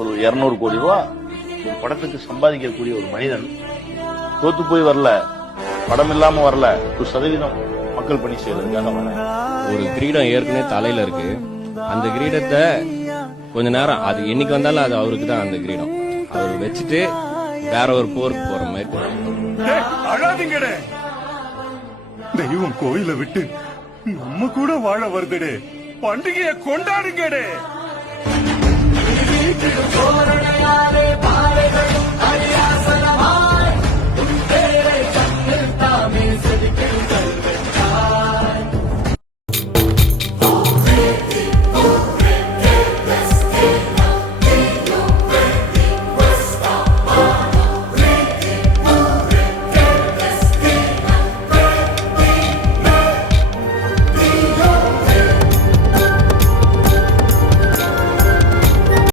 ஒரு 200 கோடி ரூபா ஒரு படத்துக்கு சம்பாதிக்கக்கூடிய ஒரு மனிதன் தோத்து போய் வரல, படம் இல்லாம வரல, 100% மக்கள் பணி செய்யறதுக்காக வரல. ஒரு கிரீடம் ஏற்கனவே தலையில இருக்கு. அந்த கிரீடத்தை கொஞ்ச நேரம் அது என்னைக்கு வந்தாலும் அது அவருக்கு தான். அந்த கிரீடம் அவர் வச்சுட்டு வேற ஒரு போருக்கு போற மாதிரி. அழாதீங்கடே, தெய்வம் கோயில விட்டு நம்ம கூட வாழ வருதுடே, பண்டிகையை கொண்டாடுங்கடே.